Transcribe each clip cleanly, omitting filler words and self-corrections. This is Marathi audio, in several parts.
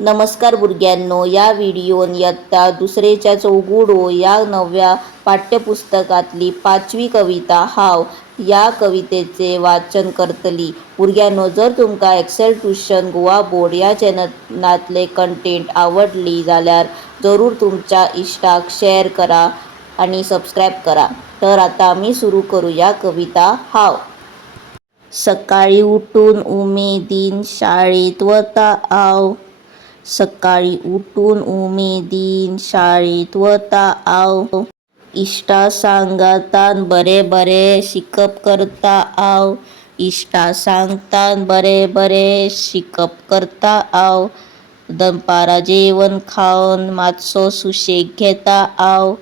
नमस्कार भुरग्यांनो, या व्हिडिओन इयत्ता दुसरेच्या चौगुडो या नव्या पाठ्यपुस्तकातली 5वी कविता हाव या कवितेचे वाचन करतली। भुरग्यांनो, जर तुमका एक्सेल ट्युशन गोवा बोर्ड या चॅनलातले कंटेंट आवडली जाल्यार जरूर तुमच्या इष्टाक शेअर करा आणि सबस्क्राईब करा। तर आता आम्ही सुरू करूया कविता हाव। सकाळी उठून उमेदीन शाळेत वता आव, सकाळी उठून उमेदीन शाळेत वता आव, इष्टा सांगतान बरे बरे शिकप करता आव, इष्टा सांगतान बरे बरे शिकप करता आव, दनपारा जेवण खावन मातसो सुशेग घेता आव,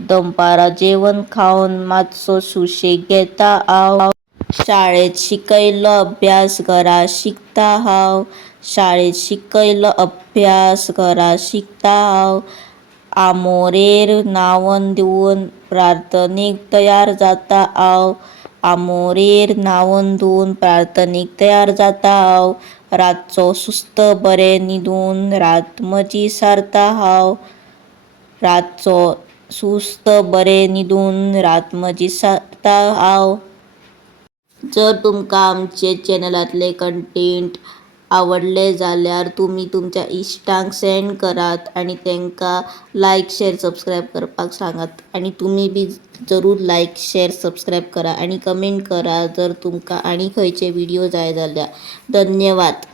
दनपारा जेवण खावन मातसो सुशेग घेता आव, शाळेत शिकयलो अभ्यास घरा शिकता हाव, शाळेत शिकयलो अभ्यास घरा शिकता हाव, आमोरेर नावन दिवन प्रार्थनेक तयार जाता आव, आमोरेर नावन दिवन प्रार्थनेक तयार जाता हाव, रातचो सुस्त बरे न्हिदून रात म्हजी सारता हाव, रातचो सुस्त बरे न्हिदून रात म्हजी सारता हाव। जर तुमका आमचे चॅनलातले कंटेंट आवडले जाल्यार तुम्ही तुमच्या इष्टांक सेंड करात आणि त्यांका लाईक शेअर सबस्क्राईब करपाक सांगात। आणि तुम्ही बी जरूर लाईक शेअर सबस्क्राईब करा आणि कमेंट करा जर तुमका आणि खयचे व्हिडिओ जाय जाल्यार। धन्यवाद।